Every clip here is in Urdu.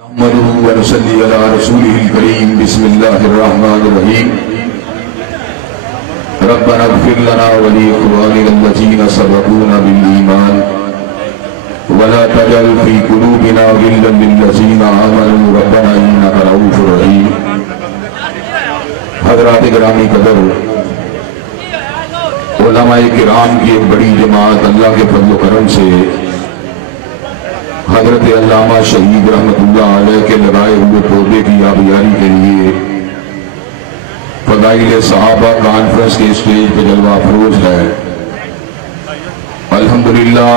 نحمده ونصلي على رسوله الكريم بسم الله الرحمن الرحيم ربنا اغفر لنا ولإخواننا الذين سبقونا بالإيمان ولا تجعل في قلوبنا غلا للذين آمنوا ربنا إنك رؤوف رحيم۔ حضرات گرامی قدر، علماء کرام کی ایک بڑی جماعت اللہ کے فضل و کرم سے حضرت علامہ شہید رحمت اللہ علیہ کے لگائے ہوئے پودے کی آبیاری کے لیے فضائل صحابہ کانفرنس کے اسٹیج پہ جلوہ افروز ہے۔ الحمدللہ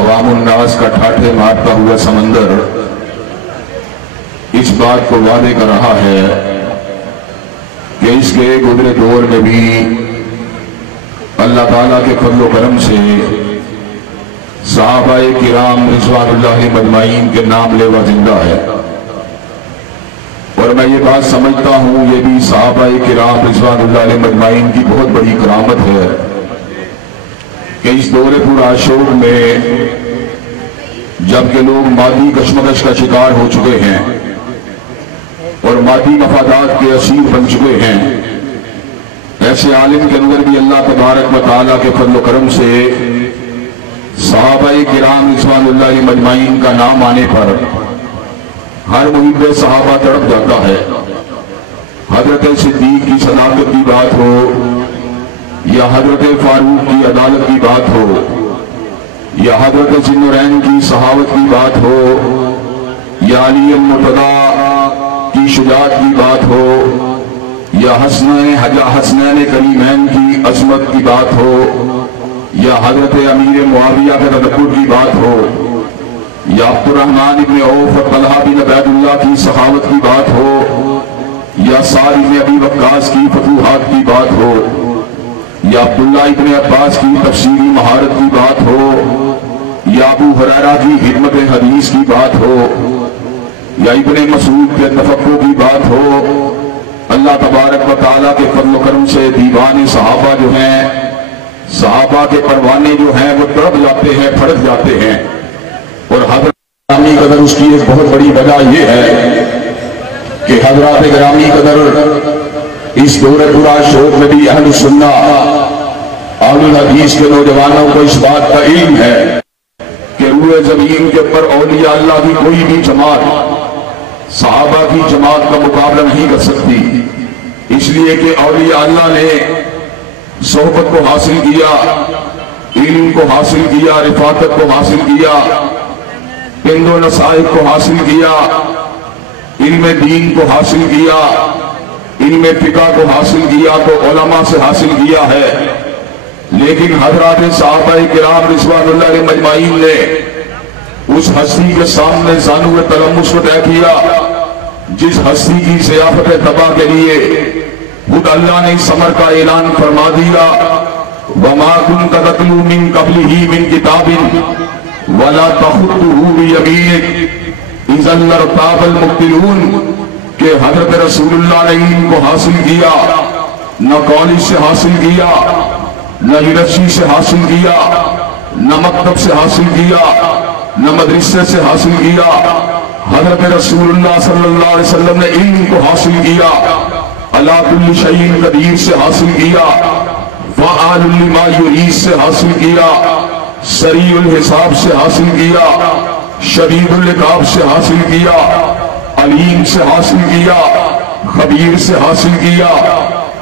عوام الناس کا ٹھاٹھے مارتا ہوا سمندر اس بات کو وعدے کر رہا ہے کہ اس کے گزرے دور میں بھی اللہ تعالیٰ کے فضل و کرم سے صحابہ کرام رضوان اللہ مجمعین کے نام لیوا زندہ ہے، اور میں یہ بات سمجھتا ہوں یہ بھی صحابہ کرام رضوان اللہ مجمعین کی بہت بڑی کرامت ہے کہ اس دور پورا عاشور میں جبکہ لوگ مادی کشمکش کا شکار ہو چکے ہیں اور مادی مفادات کے اسیر بن چکے ہیں، ایسے عالم کے اندر بھی اللہ تبارک و تعالیٰ کے فضل و کرم سے صحابہ کرام رضوان اللہ مجمعین کا نام آنے پر ہر محب صحابہ تڑپ جاتا ہے۔ حضرت صدیق کی صداقت کی بات ہو یا حضرت فاروق کی عدالت کی بات ہو یا حضرت ذی النورین کی صحابت کی بات ہو یا علی المرتضیٰ کی شجاعت کی بات ہو یا حسنین کریمین کی عظمت کی بات ہو یا حضرت امیر معاویہ کے تدبر کی بات ہو یا عبد الرحمن ابن عوف اور طلحہ بن عبید اللہ کی صحابت کی بات ہو یا سعد ابن ابی وقاص کی فتوحات کی بات ہو یا عبداللہ ابن عباس کی تفسیری مہارت کی بات ہو یا ابو ہریرہ کی خدمت حدیث کی بات ہو یا ابن مسعود کے تفقہ کی بات ہو، اللہ تبارک و تعالیٰ کے فضل و کرم سے دیوان صحابہ جو ہیں، صحابہ کے پروانے جو ہیں وہ تڑپ جاتے ہیں، پھڑک جاتے ہیں۔ اور حضرت گرامی قدر اس کی ایک بہت بڑی وجہ یہ ہے کہ حضرات گرامی قدر اس دور پورا شوق میں بھی اہل سنہ اہل الحدیث کے نوجوانوں کو اس بات کا علم ہے کہ روئے زمین کے پر اولیاء اللہ کی کوئی بھی جماعت صحابہ کی جماعت کا مقابلہ نہیں کر سکتی، اس لیے کہ اولیاء اللہ نے صحبت کو حاصل کیا، علم کو حاصل کیا، رفاقت کو حاصل کیا، پند و نصائح کو حاصل کیا، علم دین کو حاصل کیا، علم فقہ کو حاصل کیا تو علماء سے حاصل کیا ہے۔ لیکن حضرات صحابہ کرام رضوان اللہ مجمعین نے اس ہستی کے سامنے زانو تلمس کو طے کیا جس ہستی کی ضیافت تباہ کے لیے خود اللہ نے اس امر کا اعلان فرما دیا، وَمَا كُنْتَ تَتْلُو مِن قَبْلِهِ مِن كِتَابٍ وَلَا تَخُطُّهُ بِيَمِينِكَ إِذًا لَارْتَابَ الْمُبْطِلُونَ کہ حضرت رسول اللہ نے علم کو حاصل کیا، نہ کالج سے حاصل کیا، نہ یونیورسٹی سے حاصل کیا، نہ مکتب سے حاصل کیا، نہ مدرسے سے حاصل کیا، حضرت رسول اللہ صلی اللہ علیہ وسلم نے علم کو حاصل کیا، عَلَىٰ كُلِّ شَيْءٍ قدیر سے حاصل کیا، فَعَالٌ لِمَا يُرِيدُ سے حاصل کیا، سریع الحساب سے حاصل کیا، شدید العقاب سے حاصل کیا، علیم سے حاصل کیا، خبیر سے حاصل کیا،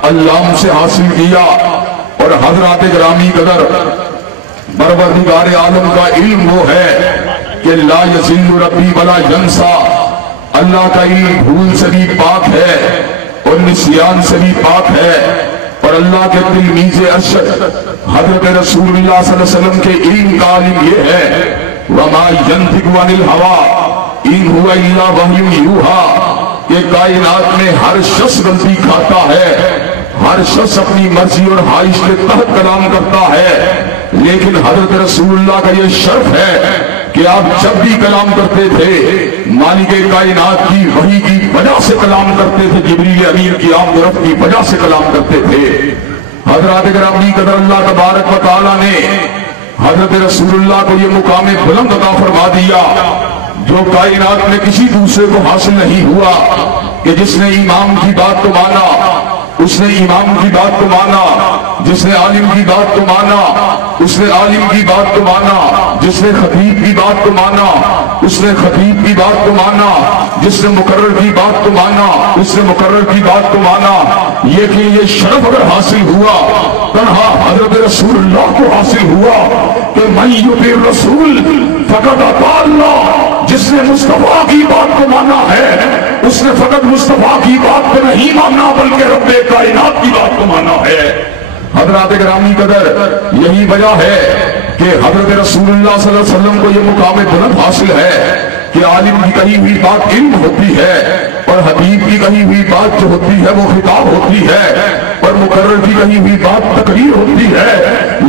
علام سے حاصل کیا۔ اور حضرات گرامی قدر پروردگار عالم کا علم وہ ہے کہ لا یضل ربی ولا ینسیٰ، اللہ کا علم بھول سے بھی پاک ہے اور نسیان سے بھی پاک ہے، اور اللہ کے تلمیذ ارشد حضرت رسول اللہ صلی اللہ علیہ وسلم کے علم کا عالم یہ ہے، وَمَا يَنْطِقُ عَنِ الْهَوَىٰ إِنْ هُوَ إِلَّا وَحْيٌ يُوحَىٰ کہ کائنات میں ہر شخص غلطی کھاتا ہے، ہر شخص اپنی مرضی اور خواہش کے تحت کلام کرتا ہے، لیکن حضرت رسول اللہ کا یہ شرف ہے کہ آپ جب بھی کلام کرتے تھے مالک کائنات کی وحی کی وجہ سے کلام کرتے تھے، جبریل امین کی آمد و رفت کی وجہ سے کلام کرتے تھے۔ حضرات گرامی قدر اللہ تبارک و تعالیٰ نے حضرت رسول اللہ کو یہ مقام بلند عطا فرما دیا جو کائنات میں کسی دوسرے کو حاصل نہیں ہوا کہ جس نے امام کی بات کو مانا، اس نے امام کی بات کو مانا، جس نے عالم کی بات کو مانا اس نے عالم کی بات کو مانا، جس نے خطیب کی بات کو مانا اس نے خطیب کی بات کو مانا، جس نے مقرر کی بات کو مانا اس نے مقرر کی بات کو مانا۔ یہ کہ یہ شرف اگر حاصل ہوا تنہا حضرت رسول اللہ کو حاصل ہوا کہ من یطیع الرسول فقد اطاع اللہ، جس نے مصطفیٰ کی بات کو مانا ہے اس نے فقط مصطفیٰ کی بات کو نہیں مانا بلکہ رب کائنات کی بات کو مانا ہے۔ حضرات گرامی قدر، یہی وجہ ہے کہ حضرت رسول اللہ صلی اللہ علیہ وسلم کو یہ مقام بلند حاصل ہے کہ عالم کی کہی ہوئی بات علم ہوتی ہے اور حبیب کی کہی ہوئی بات جو ہوتی ہے وہ خطاب ہوتی ہے اور مقرر کی کہی ہوئی بات تقریر ہوتی ہے۔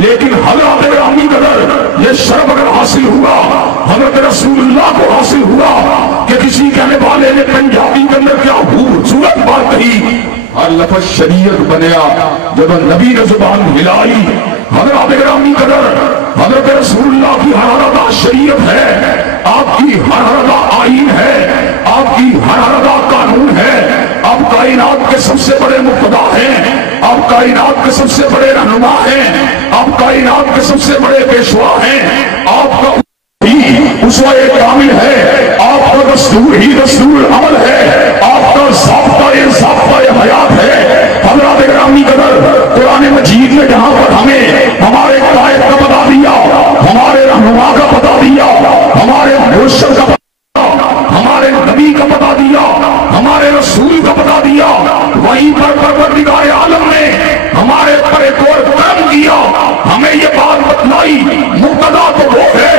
لیکن حضرات گرامی قدر، یہ شرف اگر حاصل ہوا حضرت رسول اللہ کو حاصل ہوا کہ کسی کہنے والے نے پنجابی کے اندر کیا خوبصورت بات کہی، ہر لفظ شریعت بنیا جب نبی نے زبان ہلائی۔ حضرات گرامی قدر، حضرت رسول اللہ کی ہر ادا شریعت ہے، آپ کی ہر ادا آئین ہے، آپ کی ہر ادا قانون ہے، آپ کائنات کے سب سے بڑے مقتدا ہیں، آپ کائنات کے سب سے بڑے رہنما ہیں، آپ کائنات کے سب سے بڑے پیشوا ہیں، آپ کا اسوہ کامل ہے، آپ کا دستور ہی دستور عمل ہے، آپ کا ضابطہ حیات ہے۔ حضرات گرامی قدر، قرآن مجید میں جہاں پر ہمیں ہمارے قائد کا پتہ دیا، ہمارے رہنما کا پتہ دیا، ہمارے مرشد کا پتہ دیا، ہمارے نبی کا پتہ دیا، ہمارے رسول کا پتہ دیا، وہیں پر پروردگار عالم نے ہمارے پر ایک اور کرم کیا، ہمیں یہ بات بتلائی مقتدا تو وہ ہے،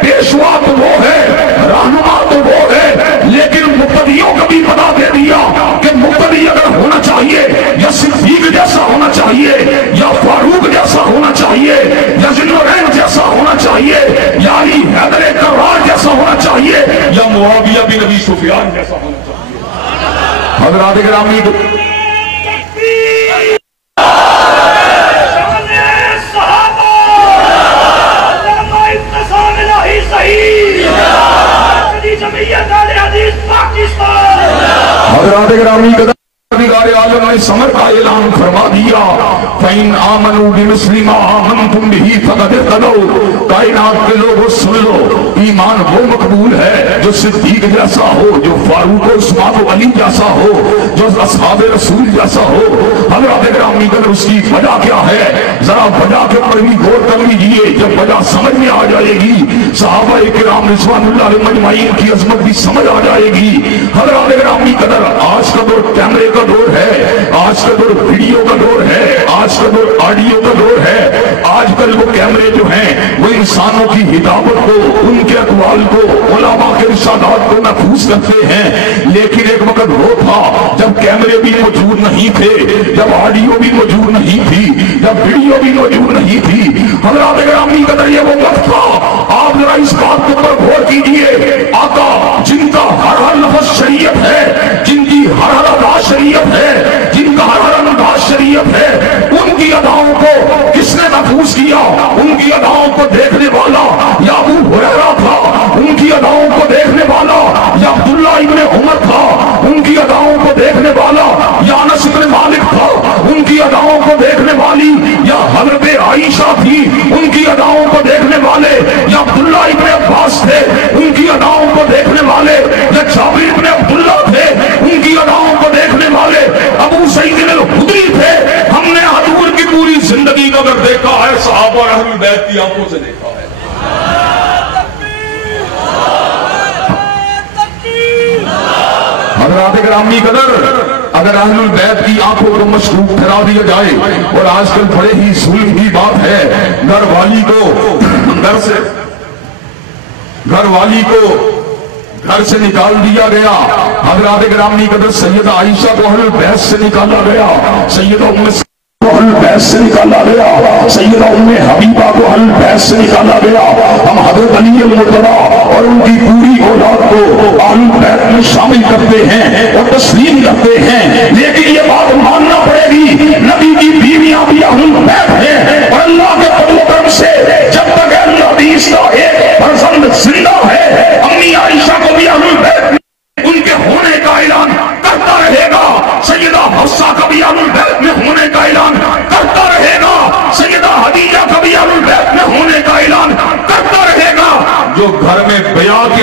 پیشوا تو وہ ہے، رہنما تو وہ ہے، لیکن مقتدیوں کا بھی پتہ دے دیا کہ مقتدی اگر ہونا چاہیے یا صدیق جیسا ہونا چاہیے یا فاروق جیسا ہونا چاہیے یا ذوالنورین جیسا ہونا چاہیے یا علی حیدر کرار جیسا ہونا چاہیے یا معاویہ بن ابی سفیان جیسا ہونا چاہیے۔ حضرات گرامی حضرات گرامی قدر، پروردگار عالم نے سمر کا اعلان فرما دیا، فَإِنْ آمَنُوا بِمِثْلِ مَا آمَنْتُمْ بِهِ فَقَدِ اهْتَدَوْا۔ کائنات کے لوگوں سن لو، ایمان وہ مقبول ہے جو صدیق جیسا ہو، جو فاروق و عثمان و علی جیسا ہو، جو اصحاب رسول جیسا ہو۔ حضرات گرامی قدر، اس کی وجہ کیا ہے؟ ذرا وجہ کے پر بھی غور کر لیجئے، جب وجہ سمجھ میں آ جائے گی صحابہ کرام رضوان اللہ علیہم اجمعین کی عظمت بھی سمجھ آ جائے گی۔ حضرات گرامی قدر، آج کا دور کیمرے کا دور ہے، آج کا دور ویڈیو کا دور ہے، آج کا دور آڈیو کا دور ہے۔ آج کل وہ کیمرے جو ہیں وہ انسانوں کی ہدایت کو، ان کے اقوال کو، علماء کے ارشادات کو محفوظ کرتے ہیں، لیکن ایک وقت وہ تھا جب کیمرے بھی موجود نہیں تھے، جب آڈیو بھی موجود نہیں تھی، جب ویڈیو بھی موجود نہیں تھی۔ حضرات گرامی قدر، یہ وہ وقت تھا، آپ ذرا اس بات کے اوپر غور کیجئے، آقا جن کا ہر ہر لفظ شریعت ہے، جن کی ہر ہر ادا شریعت ہے، جن کا ہر ہر انداز شریعت ہے، ان کی اداؤں کو کس نے محفوظ کیا؟ ان کی اداؤں کو دیکھنے والا یا ابو ہریرہ تھا، ان کی اداؤں کو دیکھنے والا یا عبداللہ ابن عمر تھا، ان کی اداؤں کو دیکھنے والا یا انس بن مالک تھا، ان کی اداؤں کو دیکھنے والی یا حضرت عائشہ تھی، ان کی اداؤں کو دیکھنے والے یا عبداللہ ابن عباس تھے، ان کی اداؤں کو دیکھنے والے یا جابر ابن عبداللہ تھے، ان کی اداؤں کو دیکھنے والے ابو سعید الخدری تھے۔ ہم نے حضور کی پوری زندگی کو اگر دیکھا ہے، صحابہ اور اہل بیت کی آنکھوں سے دیکھا ہے۔ حضرات گرامی قدر، اگر اہل البیت کی آنکھوں کو مشکوک ٹھہرا دیا جائے، اور آج کل بڑے ہی ظلم کی بات ہے، گھر والی کو گھر سے نکال دیا گیا۔ حضرات گرامی قدر، سیدہ عائشہ کو اہل البیت سے نکالا گیا، سیدہ ام کو اہل البیت سے نکالا گیا، سیدہ ام حبیبہ کو اہل البیت سے نکالا گیا۔ ہم حضرت علی المرتضیٰ اور ان کی پوری اولاد کو اہل البیت میں شامل کرتے ہیں اور تسلیم کرتے ہیں، لیکن یہ بات ماننا پڑے گی، نبی کی بیویاں بھی اہل البیت ہیں، اور اللہ کے فضل و کرم سے جب تک اہل حدیث کا ایک فرزند زندہ ہے، امی عائشہ کو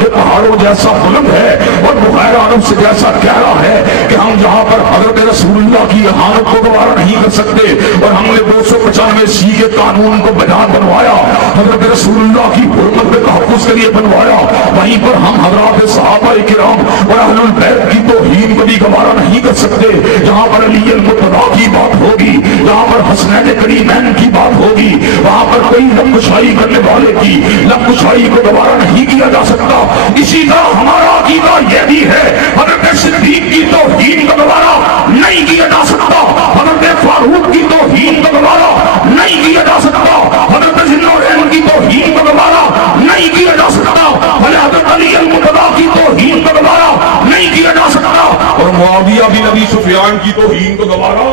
کے پہاڑوں جیسا بلند ہے اور بحیرہ عرب سے جیسا گہرا ہے کہ ہم جہاں پر حضرت رسول اللہ کی احانت کو گوارا نہیں کر سکتے اور ہم نے 295 سی کے قانون کو بیان بنوایا، حضرت رسول اللہ کی حرمت کے تحفظ کے لیے بنوایا، وہیں پر ہم حضرات صحابہ کرام اور اہل البیت کی توہین کو بھی گوارا نہیں کر سکتے۔ جہاں پر علی المرتضیٰ کی بات ہوگی، جہاں پر حسنین کریمین کی بات ہوگی، وہاں پر کوئی لبکشائی کرنے والے کی لبکشائی کو گوارا نہیں کیا جا سکتا۔ اسی طرح ہمارا عقیدہ یہ بھی ہے، حضرت صدیق کی توہین کو گوارا نہیں کیا جا سکتا، حضرت فاروق کی توہین کو گوارا نہیں کیا جا سکتا، حضرت ذوالنورین کی توہین کو گوارا نہیں کیا جا سکتا، حضرت علی المرتضیٰ کی توہین کو گوارا نہیں کیا جا سکتا، اور معاویہ بن ابی سفیان کی توہین کو گوارا۔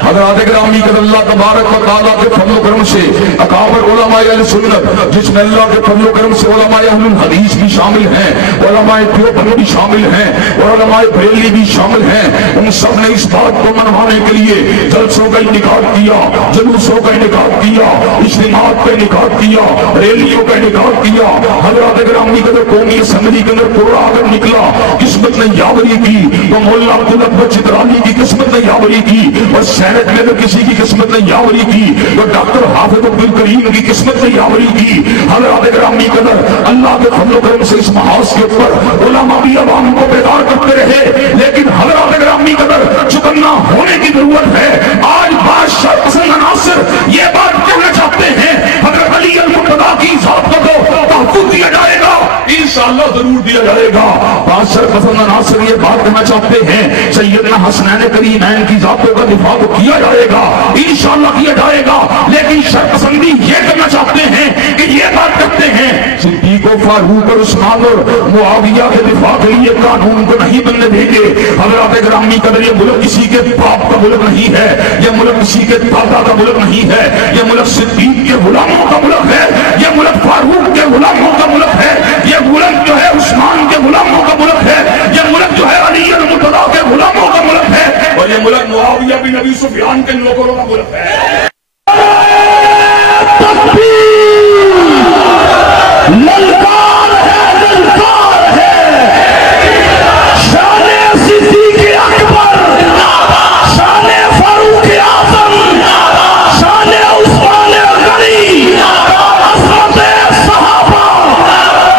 حضرات گرامی کہ اللہ تبارک و تعالیٰ کے فضل و کرم سے اکابر علماء اہل سنت، جس میں اللہ کے فضل و کرم سے علماء اہل الحدیث بھی شامل ہیں، علماء دیوبند بھی شامل ہیں اور علماء بریلوی بھی شامل ہیں، ان سب نے اس بات کو منوانے کے لیے جلسوں کا انعقاد کیا، جلوسوں کا انعقاد کیا، اجتماعات کا انعقاد کیا، ریلیوں کا انعقاد کیا۔ حضرات گرامی کہ قومی اسمبلی کے اندر پورا اگر نکلا، قسمت نے یاوری کی تو مولا عبداللہ چترالی کی قسمت نے یاوری کی، اور سینٹ میں تو کسی کی قسمت نے یاوری کی، تو ڈاکٹر حافظ عبدالکریم کی قسمت نے یاوری کی۔ حضرات گرامی قدر اللہ کے فضل و کرم سے اس محاذ کے اوپر علماء بھی عوام کو بیدار کرتے رہے، لیکن حضرات گرامی قدر چکنا ہونے کی ضرورت ہے۔ آج بادشاہ پسند عناصر یہ بات کہنا چاہتے ہیں حضرت علی المرتضیٰ کی ذات کو تو تحفظ دیا جائے گا، انشاءاللہ ضرور دیا جائے گا۔ بادشاہ پسند عناصر یہ بات کہنا چاہتے ہیں سیدنا حسنین کریمین کی ذاتوں کا دفاع تو کیا جائے گا، انشاءاللہ کیا جائے گا، لیکن شرپسندی یہ کرنا چاہتے ہیں کہ یہ بات کرتے ہیں صدیق و فاروق اور عثمان اور معاویہ کے دفاع کے لیے قانون کو نہیں بننے دیں گے۔ حضرات گرامی قدر یہ ملک کسی کے باپ کا ملک نہیں ہے، یہ ملک کسی کے دادا کا ملک نہیں ہے، یہ ملک صدیق کے غلاموں کا ملک ہے، یہ ملک فاروق کے غلاموں کا ملک ہے، یہ ملک جو ہے عثمان کے غلاموں کا ملک ہے، یہ ملک جو ہے علی المرتضیٰ کے غلاموں کا ملک ہے، اور یہ ملک معاویہ بن ابی سفیان کے نوکروں کا ملک ہے۔ للکار ہے، للکار ہے، شان صدیق اکبر، شان فاروق اعظم، شان عثمان غنی، عظمت صحابہ،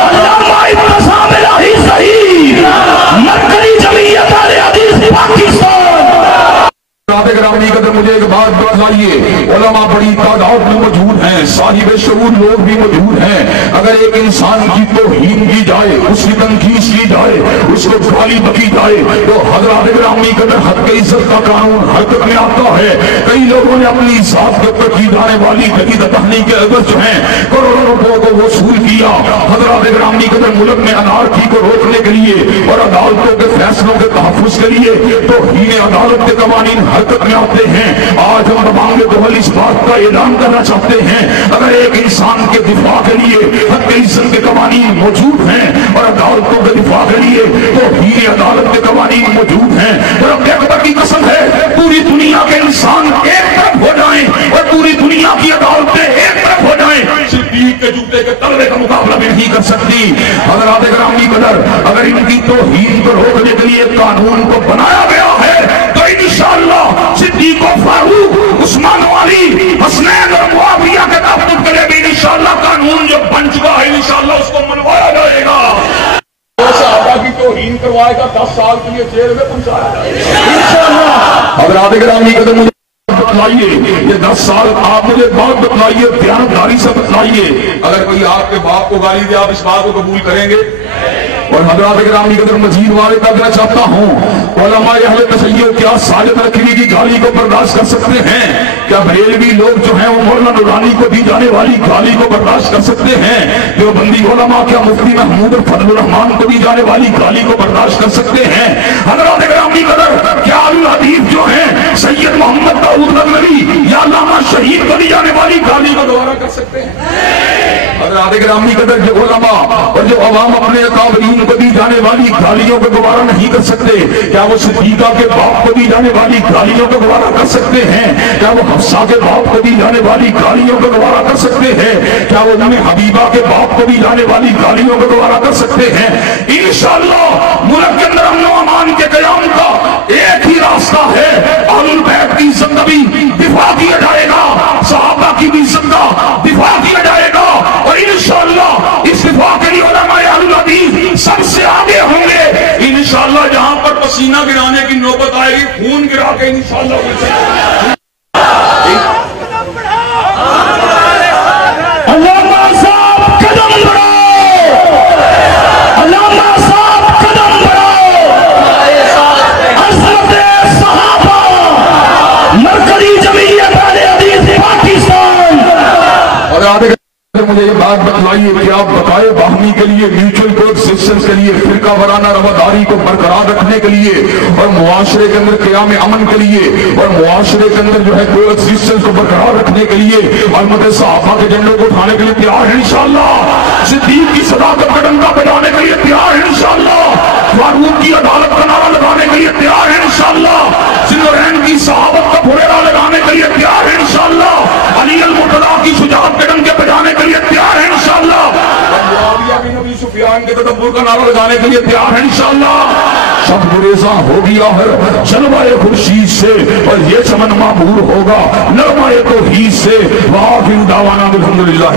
علامہ ابتسام الہی صحیح، مرکزی جمعیت اہل حدیث پاکستان۔ گرامی قدر مجھے ایک بات بتلائیے، علماء بڑی تعداد میں موجود ہیں، صاحب شعور لوگ بھی موجود ہیں، اگر ایک انسان کی توہین کی جائے، اس کی تنقید کی جائے، اس کو گالی بکی جائے، تو حضرات گرامی قدر حد کے عزت کا قانون حرکت میں آتا ہے۔ کئی لوگوں نے اپنی ذات کے اوپر کی جانے والی گلی دہانی کے عوض جو ہیں کروڑوں روپوں کو وصول کیا۔ حضرات گرامی قدر ملک میں انارکی کو روکنے کے لیے اور عدالتوں کے فیصلوں کے تحفظ کے لیے توہین عدالت کے قوانین حرکت میں آتے ہیں۔ آج ہم تمام دول اس بات کا اعلان کرنا چاہتے ہیں، اگر ایک انسان کے دفاع کے لیے حد عزت کے قوانین موجود ہیں اور عدالتوں کے دفاع کے لیے توہین عدالت کے قوانین موجود ہیں، اور رب اکبر کی قسم ہے پوری دنیا کے انسان ایک طرف ہو جائیں اور پوری دنیا کی عدالتیں ایک طرف ہو جائیں، صدیق کے جوتے کے تلوے کا مقابلہ بھی نہیں کر سکتی۔ حضرات گرامی قدر اگر ان کی توہین کو روکنے کے لیے قانون کو بنایا گیا ہے تو انشاءاللہ صدیق و فاروق، عثمان و علی، حسنین اور معاویہ کے تحفظ کے لیے بھی انشاءاللہ قانون جو بن چکا ہے انشاءاللہ اس کو منوایا جائے گا۔ صحابہ کی توہین کروائے گا، 10 سال کے لیے جیل میں پہنچایا جائے گا انشاءاللہ۔ حضرات گرامی قدر مجھے بتلائیے، یہ 10 سال آپ مجھے بات بتلائیے، دیانتداری سے بتلائیے، اگر کوئی آپ کے باپ کو گالی دے آپ اس بات کو قبول کریں گے؟ اور حضرات گرامی قدر مزید واضح کرنا چاہتا ہوں، علماء اہل تشیع کیا ساجد رکھنی کی گالی کو برداشت کر سکتے ہیں؟ کیا بریلوی لوگ جو ہیں وہ مولانا نورانی کو دی جانے والی گالی کو برداشت کر سکتے ہیں؟ جو بندی علماء کیا مفتی محمود فضل الرحمان کو دی جانے والی گالی کو برداشت کر سکتے ہیں؟ حضرات گرامی قدر کیا اہل حدیث جو ہیں سید محمد داؤد غزنوی یا علامہ شہید کو دی جانے والی گالی کو دوبارہ کر سکتے ہیں؟ حضرات گرامی قدر جو علماء اور جو عوام اپنے اکابرین کو دی جانے والی گالیوں کو گوارا نہیں کر سکتے، کیا وہ صدیقہ کے باپ کو دی جانے والی گالیوں کو گوارا کر سکتے ہیں؟ کیا وہ حفصہ کے باپ کو دی جانے والی گالیوں کو گوارا کر سکتے ہیں؟ کیا وہ ام حبیبہ کے باپ کو دی جانے والی گالیوں کو گوارا کر سکتے ہیں؟ انشاءاللہ ملک کے اندر امن و امان کے قیام کا ایک ہی راستہ ہے، اہل البیت کی عزت کا بھی دفاع کیا جائے گا، صحابہ کی بھی عزت کا دفاع کیا جائے گا، اور انشاءاللہ اس دفاع کے لیے علماء اہل حدیث سب سے آگے ہوں گے۔ انشاءاللہ جہاں پر پسینہ گرانے کی نوبت آئے گی، خون گرا کے انشاءاللہ علامہ صاحب قدم بڑھاؤ، علامہ صاحب قدم بڑھاؤ، عظمت صحابہ، مرکزی جمعیت اہل حدیث پاکستان۔ اور آدھے مجھے یہ بات بتلائیے کہ آپ بقائے باہمی کے لیے، میوچل کو ایکسسٹنس کے لیے، فرقہ وارانہ رواداری کو برقرار رکھنے کے لیے، اور معاشرے کے اندر قیام امن کے لیے، اور معاشرے کے اندر جو ہے کو ایکسسٹنس کو برقرار رکھنے کے لیے علمت صحابہ کے جھنڈوں کو اٹھانے کے لیے تیار ہے انشاءاللہ، صدیق کی صداقت کا ڈنکا بجانے کے لیے تیار ہے انشاءاللہ، فاروق کی عدالت کا نعرہ لگانے کے لیے تیار ہے انشاءاللہ، ذوالنورین کی صحابت کا پھریرا لگانے کے لیے تیار ہے انشاءاللہ، علی المرتضیٰ کی شجاعت کے ڈنکے بجانے کے لیے تیار ہے انشاءاللہ، معاویہ بن ابی سفیان کے تکبر کا نعرہ لگانے کے لیے تیار ہے انشاءاللہ۔ سب گریزاں ہو گیا ہے جلوہ خورشید سے، اور یہ چمن معمور ہوگا نغمہ توحید سے۔ وآخر دعوانا الحمدللہ۔